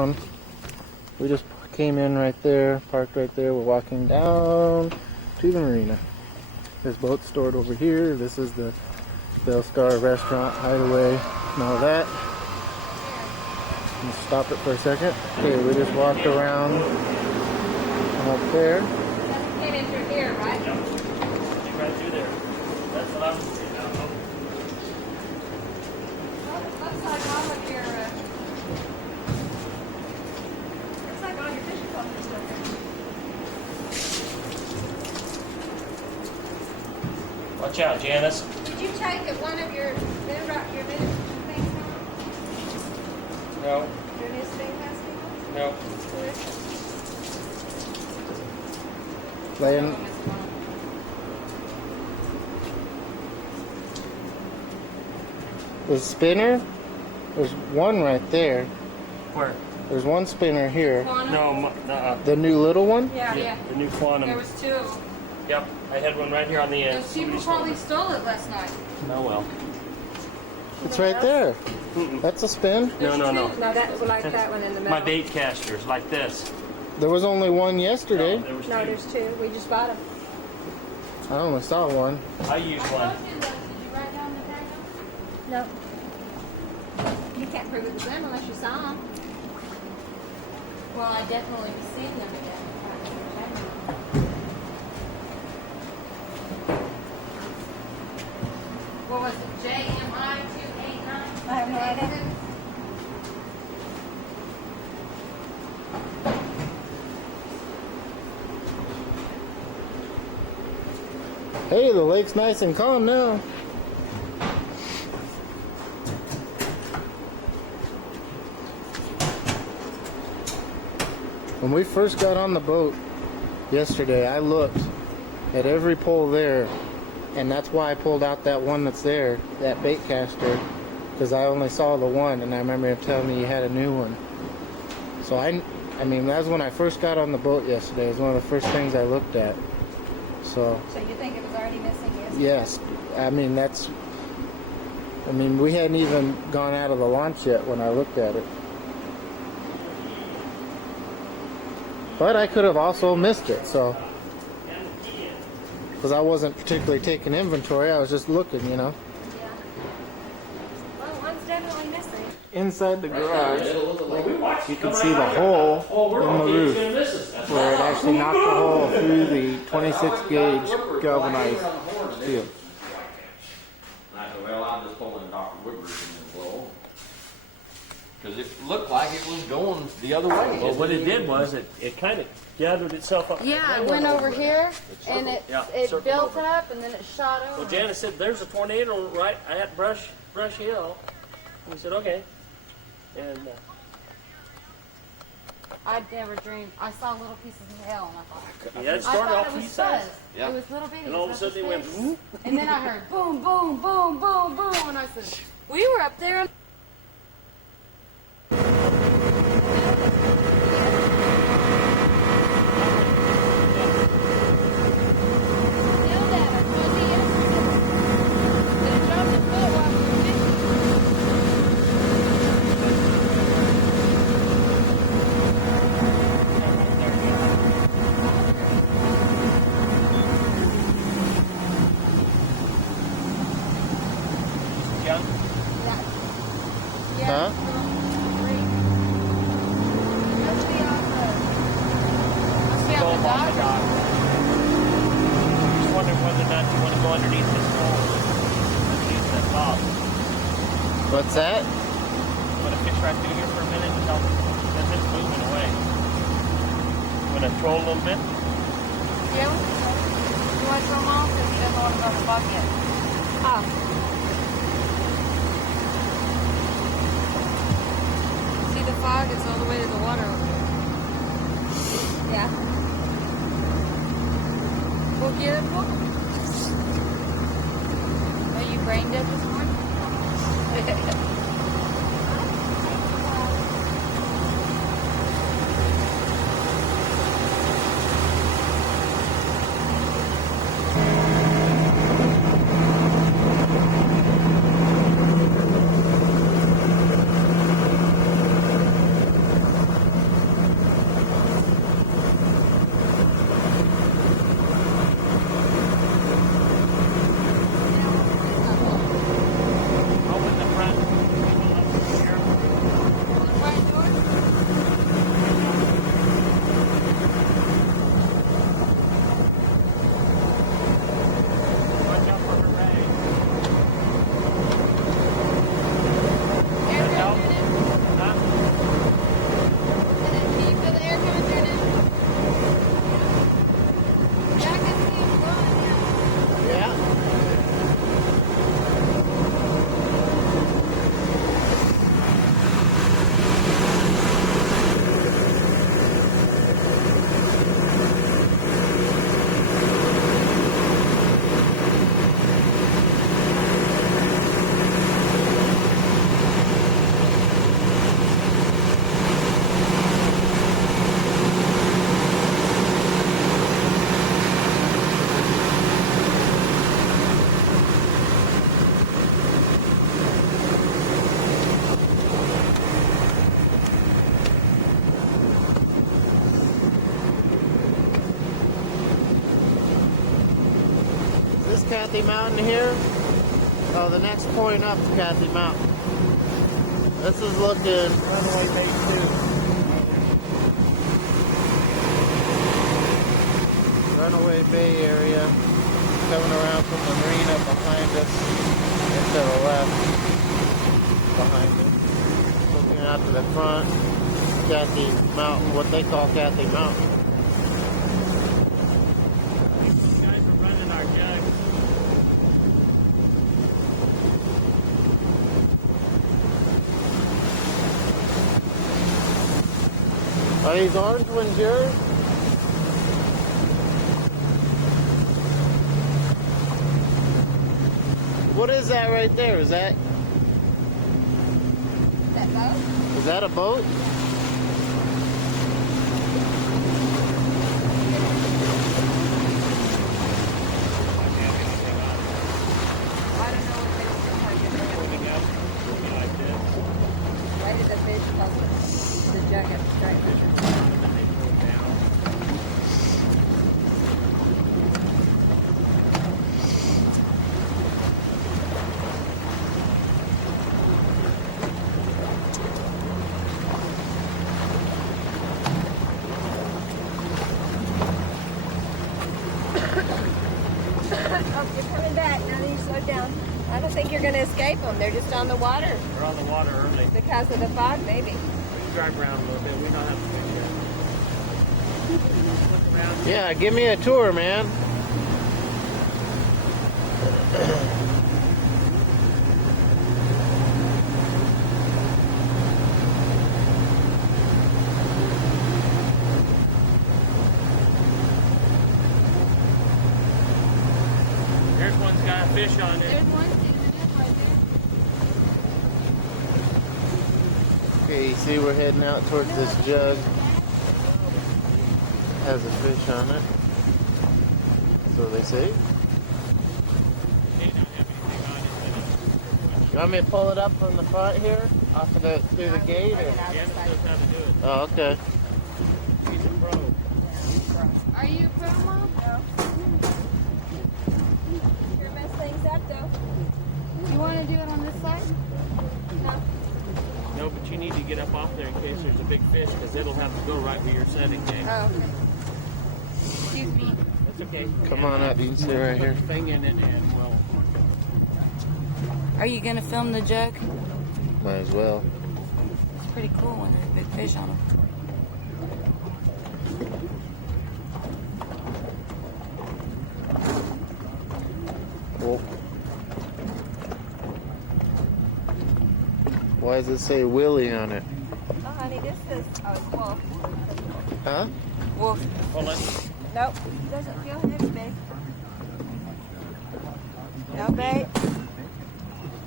We just came in right there, parked right there. We're walking down to the marina. There's boats stored over here. This is the Bell Star Restaurant, Hideaway, and all that. Let's stop it for a second. Okay, we just walked around up there. Get in through here, right? Yep. Right through there. That's what I'm saying now. Looks like all of your, looks like all your fish clubs are still there. Watch out, Janice. Did you take one of your new things home? No. Your new spin casting? No. Laying. The spinner? There's one right there. Where? There's one spinner here. No, The new little one? Yeah. the new Quantum. There was two of them. Yep, I had one right here on the end. Those people probably stole it last night. Oh well. It's right there. That's a spin. No. No, that's like that one in the middle. My bait casters, like this. There was only one yesterday. No, there was No, two. there's two. We just bought them. I only saw one. I used one. Did you write down the tag? No. You can't prove it was them unless you saw them. Well, I definitely seen them again. What was it? JMI 289? I have no idea. Hey, the lake's nice and calm now. When we first got on the boat yesterday, I looked at every pole there, and that's why I pulled out that one that's there, that bait caster, because I only saw the one, and I remember him telling me you had a new one. So I mean, that was when I first got on the boat yesterday. It was one of the first things I looked at. So you think it was already missing yesterday? yes, I mean, we hadn't even gone out of the launch yet when I looked at it. But I could have also missed it, so. Because I wasn't particularly taking inventory, I was just looking, you know. Yeah. Well, one's definitely missing. Inside the garage, you can see the hole in the roof where it actually knocked the hole through the 26 gauge galvanized steel. Well, I'm just pulling Dr. Woodward in the blow. Because it looked like it was going the other way. Well, what it did was it kind of gathered itself up. Yeah, it went over here, and it circled built over. up, and then it shot over. Well, Janice said, there's a tornado right at Brush Hill. And we said, okay. And I'd never dreamed. I saw little pieces of hail, and I thought. yeah, it I started thought off it was east side. fuzz. Yeah. It was little bitty. And all of a sudden it went, whoop. And then I heard boom, boom, boom, boom, boom, and I said, we were up there. Huh? Just wondering whether or not you want to go underneath this hole. Underneath that top. What's that? Want to fish right through here for a minute until it's moving away. Want to troll a little bit? Yeah, you want to throw them off? Because you don't want to go to the bucket. Oh. See the fog is all the way to the water over here. Yeah. ¿Vos quieres po? Are you brain dead this morning? this Kathy Mountain here? Oh, the next point up is Kathy Mountain. This is looking runaway bay 2. Runaway Bay area. Coming around from the marina behind us and to the left behind us. Looking out to the front, Kathy Mountain, what they call Kathy Mountain. These guys are running our jugs. Are these orange ones yours? What is that right there? Is that That boat? is that a boat? I don't know what fish is like in there. Putting up like this. Why did the fish cause the jug have to strike? And then they pull it down. Oh, you're coming back now that you slowed down. I don't think you're going to escape them. They're just on the water We're on the water early. because of the fog, maybe. We drive around a little bit. We don't have to fish yet. Look around. Yeah, give me a tour, man. There's one's got a fish on it. There's one sitting up right there. Okay, you see we're heading out towards this jug. Has a fish on it. So they say. They don't have anything on it. You want me to pull it up from the front here? Off of the through the gate? Or? Janice knows how to do it. Oh, okay. He's a pro. Are you a pro, Mom? No. Sure mess things up, though. You want to do it on this side? No. No, but you need to get up off there in case there's a big fish, because it'll have to go right where you're setting, Jane. Oh, okay. Excuse me. That's okay. Come on up, you can sit right here. Put the thing in it and we'll... Are you gonna film the jug? Might as well. It's pretty cool when there's big fish on them. Cool. Why does it say Willie on it? Oh, honey, this is... Oh, it's wolf. Huh? Wolf. Pull it. Nope. Doesn't feel heavy, babe. No bait?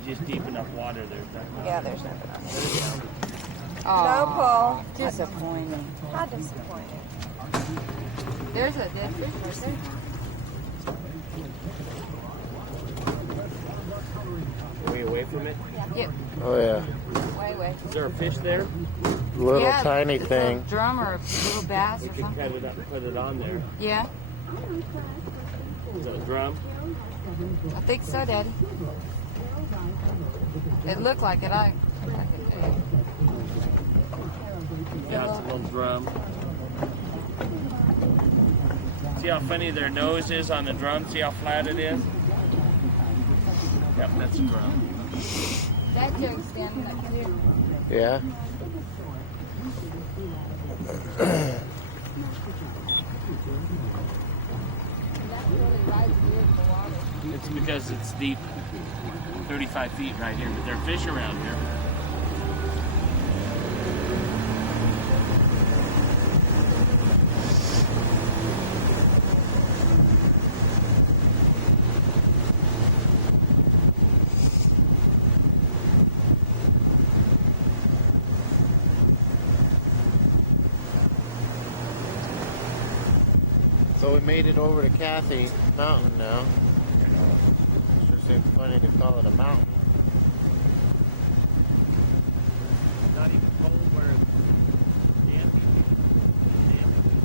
Just deep enough water there's nothing. Yeah, there's nothing on it. Oh, No pull. disappointing. How disappointing. There's a dead fish right there. Are we away from it? Yep. Oh yeah. Way, way. Is there a fish there? Little Yeah, tiny it's thing. A drum or a little bass We or could something. cut it up and put it on there. Yeah, Is that a drum? I think so, Daddy. It looked like it. Yeah, it's a little drum. See how funny their nose is on the drum? See how flat it is? Yep, that's a drum. That jug's standing up here. Yeah. That's really right here in the water. It's because it's deep, 35 feet right here, but there are fish around here. So we made it over to Kathy Mountain now. Sure seems funny to call it a mountain. Not even cold where it's damping.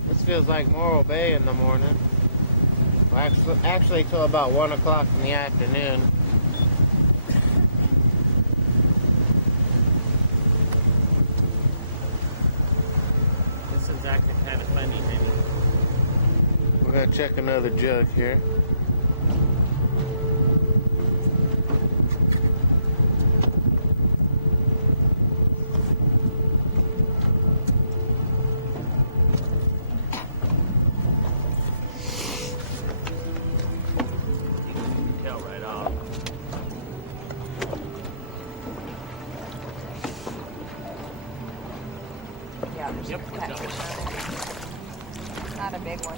This feels like Morro Bay in the morning. Actually till about 1 o'clock in the afternoon. This is acting kind of funny, maybe. We're gonna check another jug here. You can tell right off. Yeah, there's Yep, a we got catfish. Not a big one.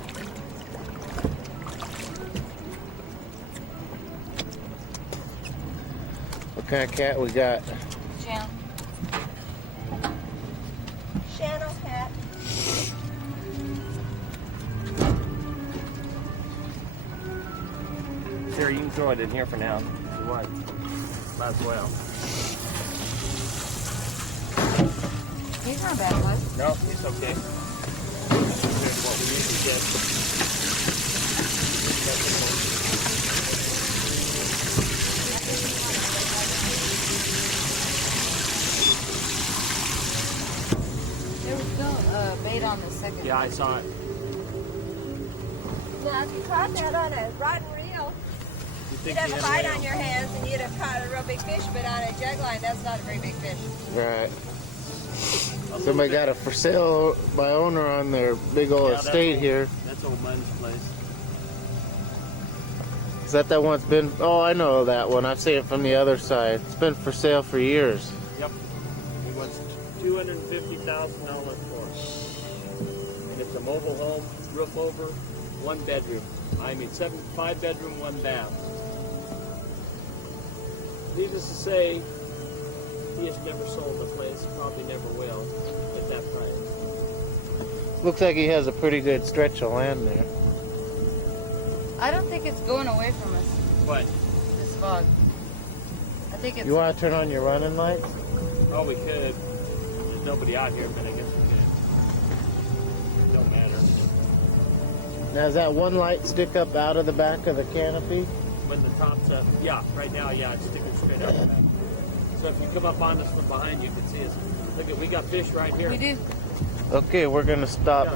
What kind of cat we got? Channel. Channel cat. Sure, you can throw it in here for now. If you want. Might as well. He's not bad, bud. No, it's okay. Compared to what we usually get. There was still bait on the second. Yeah, I saw it. Now, if you caught that on a rod and reel, You you'd think have you a had bite whale? on your hands and you'd have caught a real big fish, but on a jug line, that's not a very big fish. Right. A little Somebody bit. got a for sale by owner on their big old Yeah, that's estate old. here. That's old Mun's place. Is that one that's been? Oh, I know that one. I've seen it from the other side. It's been for sale for years. Yep. It was $250,000 for it. And it's a mobile home, roof over, 1 bedroom. I mean, 5 bedroom, 1 bath. Needless to say, he has never sold the place, probably never will, at that price. Looks like he has a pretty good stretch of land there. I don't think it's going away from us, But, this fog. I think it's... You want to turn on your running lights? oh, we could. There's nobody out here, but I guess we could. It don't matter. Now, does that one light stick up out of the back of the canopy? When the top's up, yeah, right now, yeah, it's sticking straight up. So if you come up on us from behind, you can see us. Look at, we got fish right here. We do. Okay, we're gonna stop. We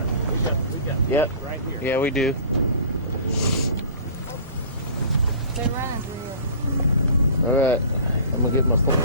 got Yep. fish right here. Yeah, we do. They're running through here. All right, I'm gonna get my phone.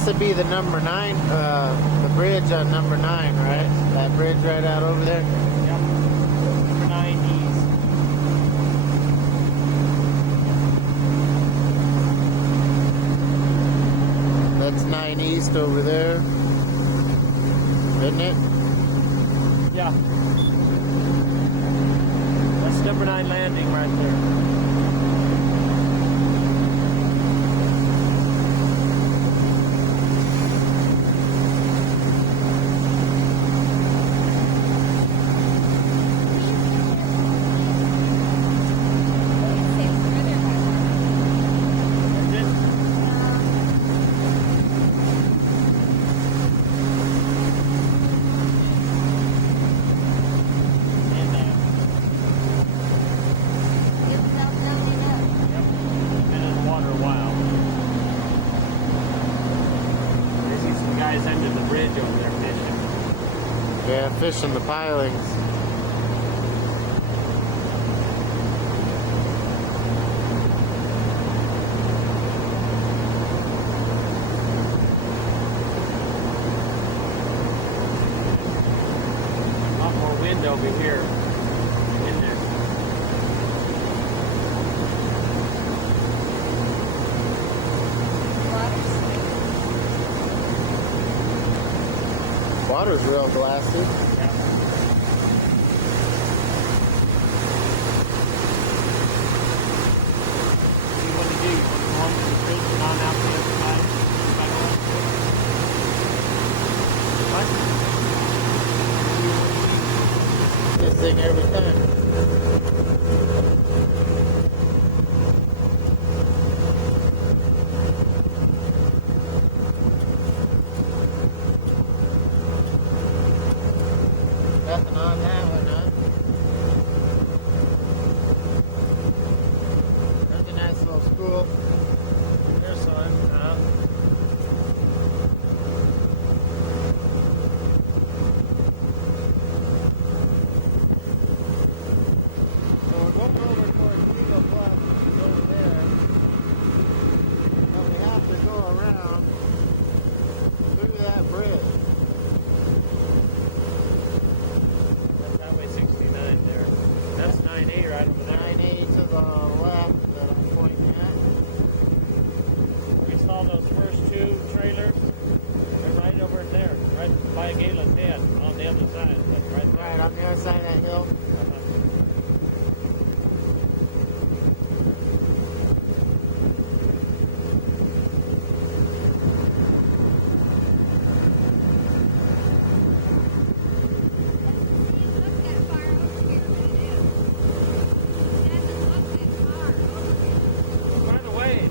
this would be the number 9, the bridge on number 9, right? That bridge right out over there. Yep. Number 9 east. That's 9 east over there, isn't it? Yeah. That's number 9 landing right there. Under the bridge over there fishing. Yeah, fishing the pilings. A lot more wind over here. In there. Water's real glassy. Yeah. What do you want to do? You want to go onto the bridge and on out the other side? What? This thing every time. Nothing on that one, huh? There's a nice little school. There's one. So we're going over towards Eagle Bluff, which is over there. But we have to go around through that bridge. That's Highway 69 there. That's 9A right over there. 9A to the left that I'm pointing at. We saw those first 2 trailers. They're right over there, right by Galen's head on the other side. That's right there. Right on the other side of that hill. By the way,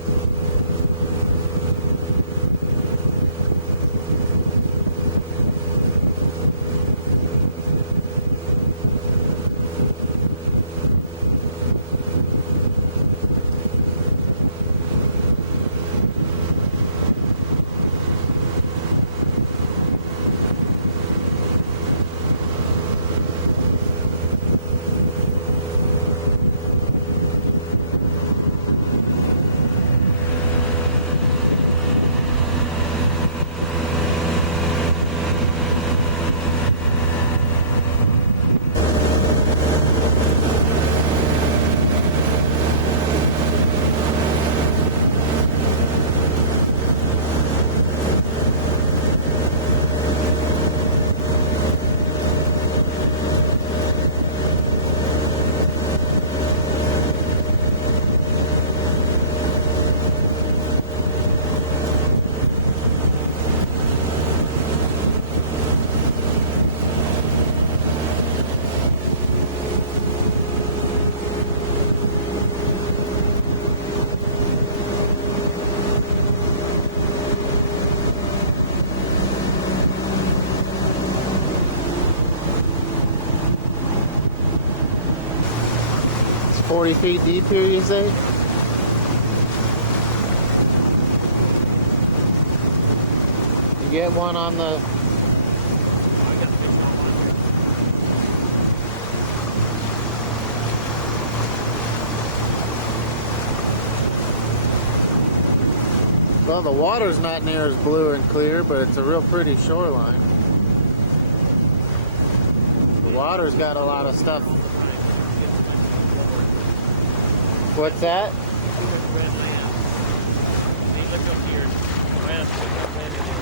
It's 40 feet deep here, you say? You get one on the... Well, the water's not near as blue and clear, but it's a real pretty shoreline. The water's got a lot of stuff. What's that? Red land. See, look up here. West, look up land in there.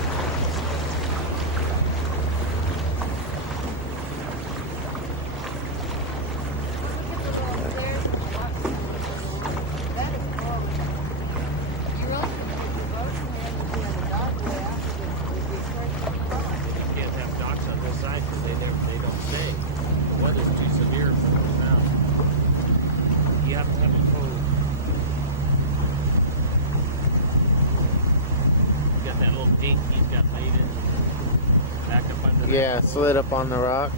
That is horrible. You really can take the boat and the other dog way out because it'd be straight from the front. You can't have docks on this side because they don't stay. The weather's too severe for them now. You have to have a code. You got that little dink he's got laid in. Back up under Yeah, slid up on the rock.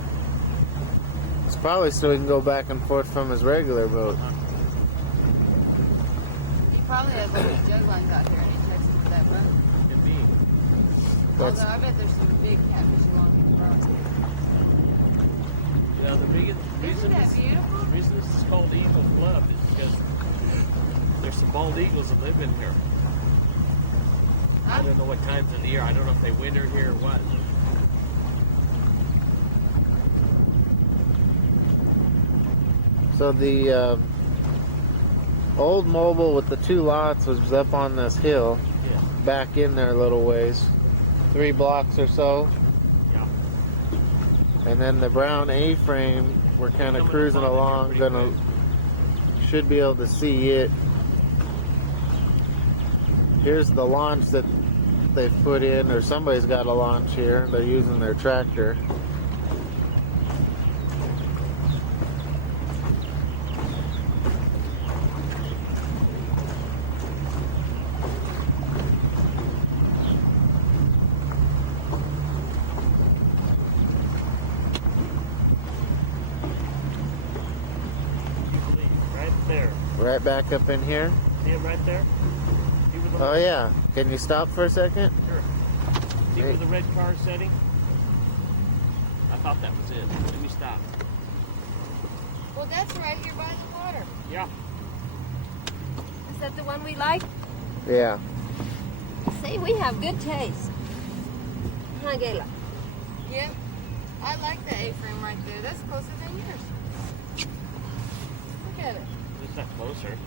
It's probably so he can go back and forth from his regular boat. He probably has all these jug lines out here and he takes them to that boat. Could be. That's, Although I bet there's some big catfish along the front. You know, the reason Isn't that beautiful? the reason this is called Eagle Club is because there's some bald eagles that live in here. I don't know what times of the year. I don't know if they winter here or what. so the old mobile with the 2 lots was up on this hill, Yeah. back in there a little ways, 3 blocks or so. Yeah. And then the brown A-frame, we're kind of cruising along, should be able to see it. Here's the launch that they've put in, or somebody's got a launch here. They're using their tractor. Right there. Right back up in here. See him right there? See where the Oh yeah. Can you stop for a second? Sure. See where the red car is setting? I thought that was it. Let me stop. Well, that's right here by the water. Yeah. Is that the one we like? Yeah. See, we have good taste. Huh, Gayla? Yep. I like the A-frame right there. That's closer than yours. Look at it. It's not closer.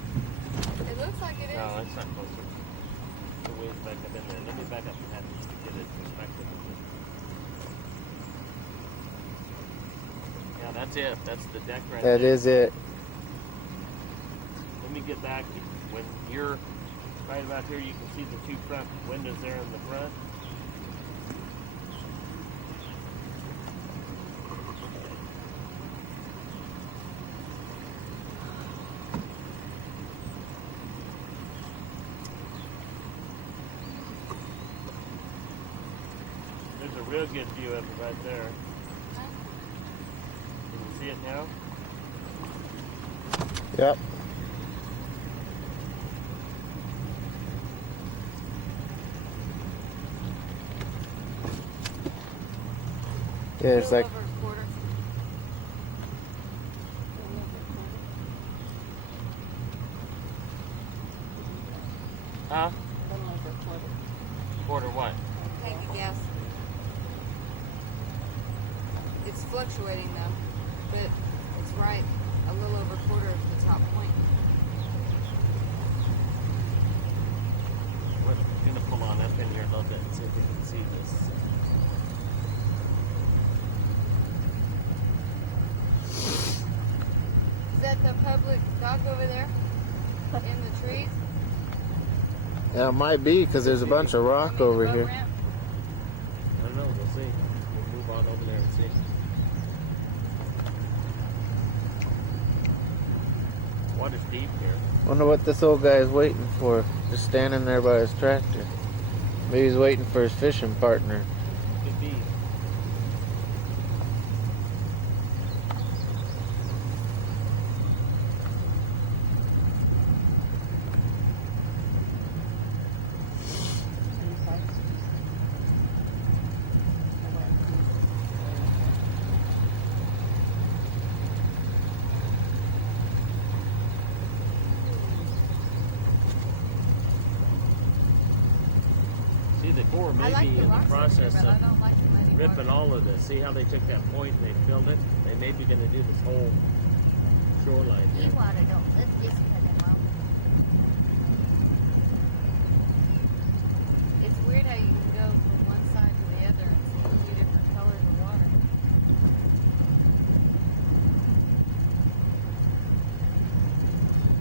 It looks like it is. No, it's not closer. The ways back up in there. Let me back up and have this to get it perspective. Yeah, that's it. That's the deck right That there. is it. Let me get back. When you're right about here, you can see the 2 front windows there in the front. There's a real good view of it right there. Can you see it now? Yep. Yeah, it's like Over a quarter. Huh? Little over a quarter. Quarter what? Take a guess. It's fluctuating though, but it's right a little over a quarter of the top point. We're gonna pull on up in here a little bit and see if we can see this. Is that the public dock over there? In the trees? yeah, it might be because there's a bunch of rock The over boat here. ramp? I don't know. We'll see. We'll move on over there and see. Water's deep here. Wonder what this old guy is waiting for. Just standing there by his tractor. Maybe he's waiting for his fishing partner. Could be. or I maybe like the in the rocks process but I of don't like the muddy ripping water. all of this. See how they took that point and they filled it? They may be going to do this whole shoreline You here. want to don't. Let's just cut them off. It's weird how you can go from one side to the other and see two different colors of water.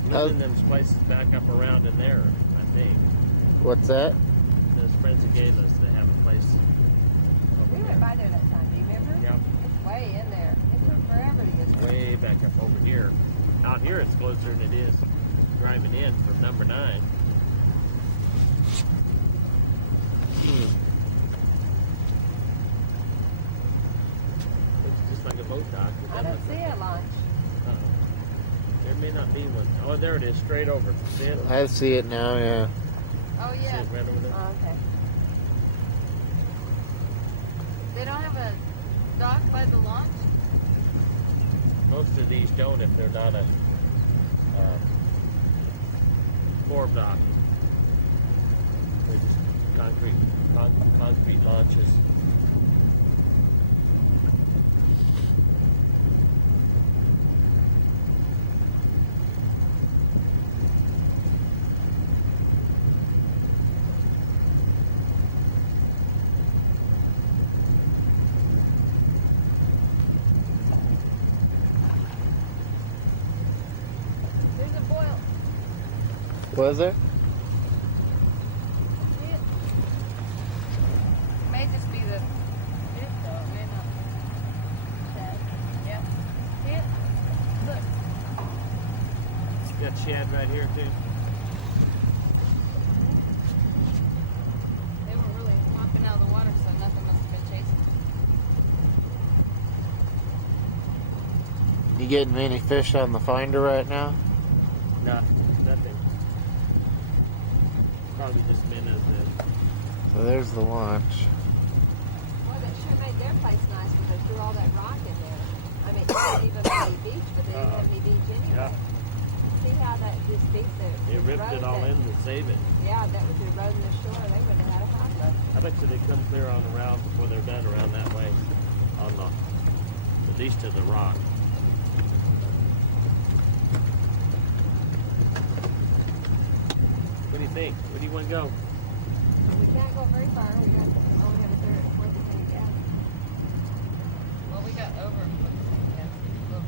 Moving them spices back up around in there, I think. What's that? Those friends that gave us, they have a place over We there. went by there that time. Do you remember? Yep. It's way in there. It took forever to get there. Way back up over here. Out here it's closer than it is driving in from number 9. Looks just like a boat dock. but I that don't looks see like a launch. There may not be one. Oh, there it is, straight over. See it? I see it now, yeah. Oh See yeah. it right over there? Oh, okay. They don't have a dock by the launch? Most of these don't if they're not a floor dock. They're just concrete launches. There's a boil. Was there? See it? May just be the fish though. It may not be. Shad. Yep. See it? Look. Got shad right here too. They were really hopping out of the water, so nothing must have been chasing them. You getting many fish on the finder right now? No, nothing. Probably just minnows then. So there's the launch. Boy, that sure made their place nice because they threw all that rock in there. I mean, it didn't even have any beach, but they didn't have any beach anyway. Yeah. See how that just beat the They ripped it all in to save it. Yeah, that was eroding the shore. They wouldn't have had a hot I bet you they come clear on around before they're done around that way. On the at least to the rock. What do you think? Where do you want to go? We can't go very far. We got only have a third of 4% of gas. Well, we got over. Yeah. Well,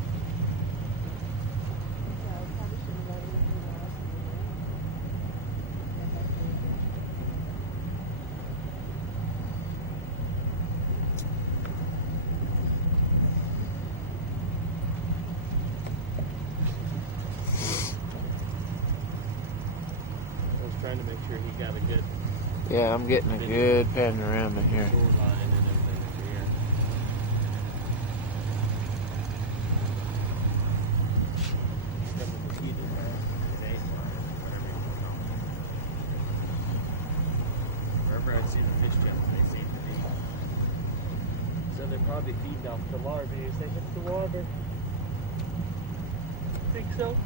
yeah, we probably should have let anything else. That's actually good. I was trying to make sure he got a good Yeah, I'm getting a good panorama here. shoreline and everything through here. Some of the heat in there today, whatever you want to call it. Wherever I see the fish jumps, they seem to be. So they're probably feeding off the larvae as they hit the water. Think so?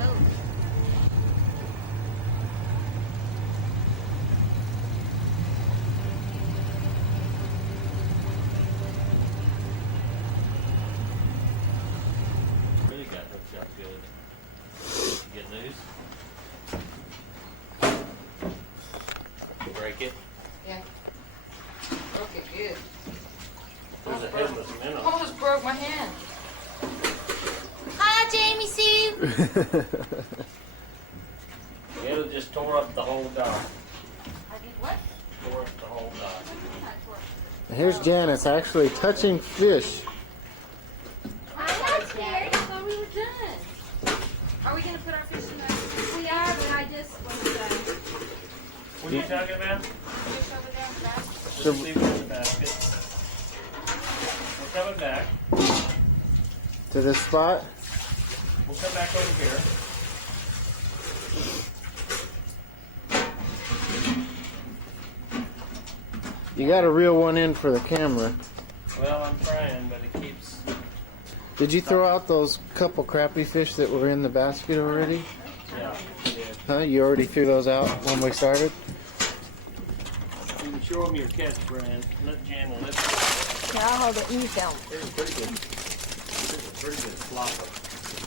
Oh. Really got hooked up good. You get loose? You break it? Yeah. Okay, good. There's a headless minnow. Almost broke my hand. Hi, Jamie Sue. It'll just tore up the whole dock. I did what? Tore up the whole dock. Here's Janice actually touching fish. I'm not scared. I thought we were done. Are we gonna put our fish in the? We are, but I just was What are you talking about? fish over there in the back. Just leave it in the basket. We're coming back. To this spot? We'll come back over here. You got to reel one in for the camera. Well, I'm trying, but it keeps. Did you throw out those couple crappie fish that were in the basket already? Yeah. Huh? You already threw those out when we started? You can show them your catch, Brian. Let Jan lift it. Yeah, I'll hold it and you film. There's a pretty good flopper.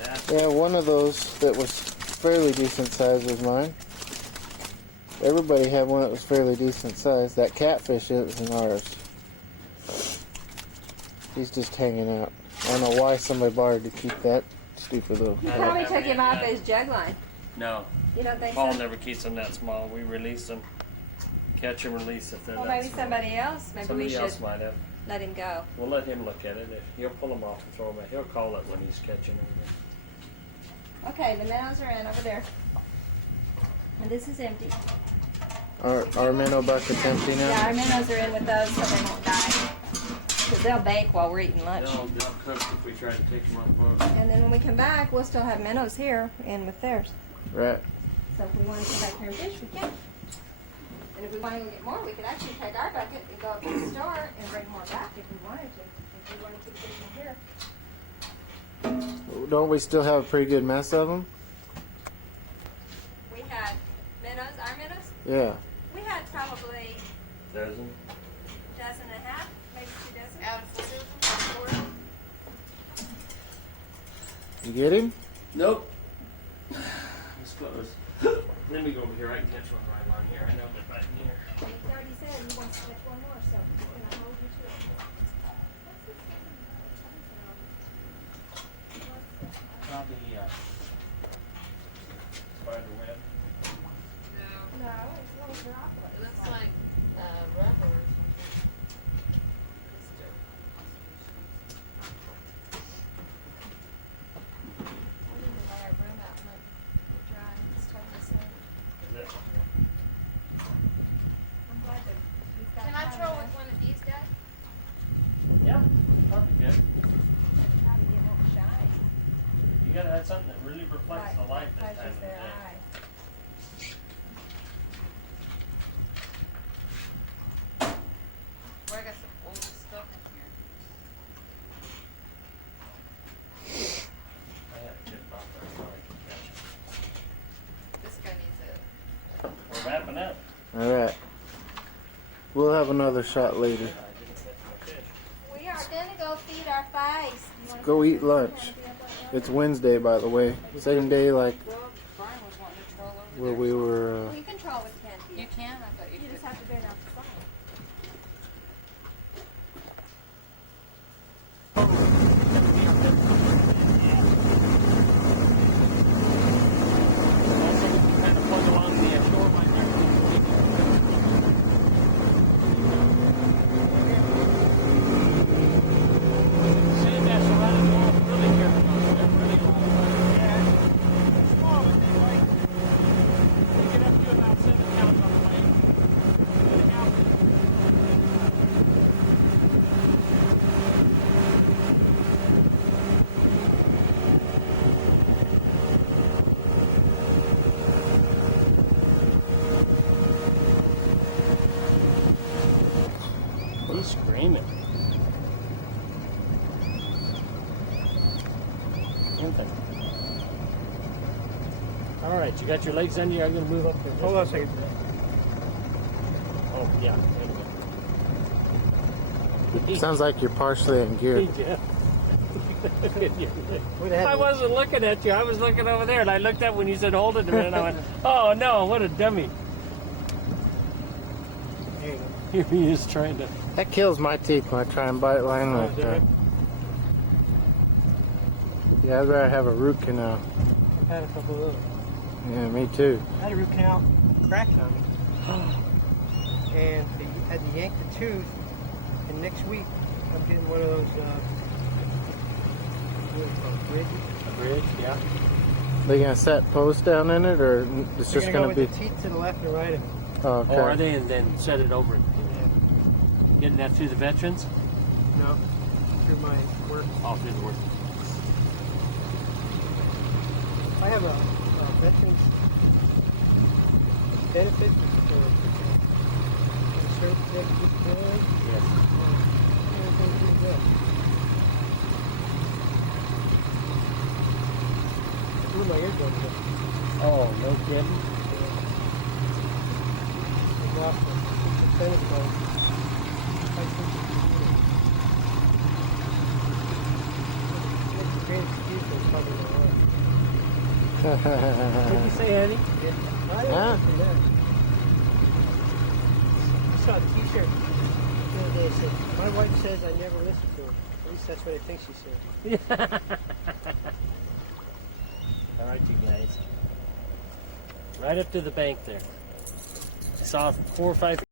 That, Yeah, one of those that was fairly decent size was mine. Everybody had one that was fairly decent size. That catfish isn't ours. He's just hanging out. I don't know why somebody bothered to keep that stupid little. He probably took him off his jug line. no, You don't think Paul so? never keeps them that small. We release them. Catch and release if they're Well, that maybe small. somebody else. Maybe Somebody we else should might have. let him go. We'll let him look at it. If he'll pull them off and throw them. He'll call it when he's catching them. Okay, the minnows are in over there. And this is empty. Our minnow bucket's empty now. Yeah, our minnows are in with those so they won't die. Because they'll bake while we're eating lunch. They'll cook if we try to take them on boat. And then when we come back, we'll still have minnows here and with theirs. Right. So if we want to come back here and fish, we can. And if we want to get more, we could actually take our bucket and go up to the store and bring more back if we wanted to. If we want to keep fishing here. Don't we still have a pretty good mess of them? We had minnows, our minnows. Yeah. We had probably Dozen. a dozen and a half, maybe 2 dozen. Out of 4 You get him? Nope. It's close. Let me go over here. I can catch one right on here. I know they're right in here. He already said he wants to catch one more, so he's going to hold you to it. Probably spider web. No, it's a little droplet. It looks like rubber. We need to lay our broom out and let it dry. It's totally the same. Is it? I'm glad that he's got Can I time throw enough with one of these guys? Yeah. Probably good. to try to get one shine. You gotta have something that really reflects the light this time Pleasures of the their day. eye. Well, I got some old stuff in here. I had a good bumper. I thought I could catch it. This guy needs it. We're wrapping up. All right. We'll have another shot later. I didn't catch my fish. We are gonna go feed our face. Let's go eat lunch. It's Wednesday, by the way. Same day like Well, Brian was wanting to troll over where there. we were. Well, you can troll with Kenty. You can? I thought you You just could. have to bend out the side. Kind of plug along the shoreline there. Sand that's around the wall, really careful. They're really small, but they like, they get up to about 7 pounds on the lake. And now, he's screaming. Anything. All right, you got your legs under you. I'm going to move up there. Hold on a second. Oh, yeah. There we go. Sounds like you're partially in gear. Yeah. I wasn't looking at you. I was looking over there, and I looked up when you said hold it a minute, and I went, oh, no, what a dummy. He is trying to... That kills my teeth when I try and bite line like that. Yeah, I'd rather have a root canal. I've had a couple of those. Yeah, me too. I had a root canal cracked on me. And they had to yank the tooth. And next week, I'm getting one of those, what is it called, bridges? A bridge, yeah. They gonna set posts down in it, or it's They're just gonna gonna go be? with the teeth to the left and right of it. Oh, Oh, are okay. they? And then set it over. Getting that through the veterans? No, through my work. Oh, through the work. I have a veterans benefit for service disability. Yes. Everything's pretty good. my eardrum. Oh, no kidding. I lost it. It's been about 5, 6 years. It's a great excuse, but it's probably not right. What'd you say, honey? I don't Huh? know from that. I saw a t-shirt the other day that said, my wife says I never listen to her. At least that's what I think she said. All right, you guys. Right up to the bank there. I saw 4 or 5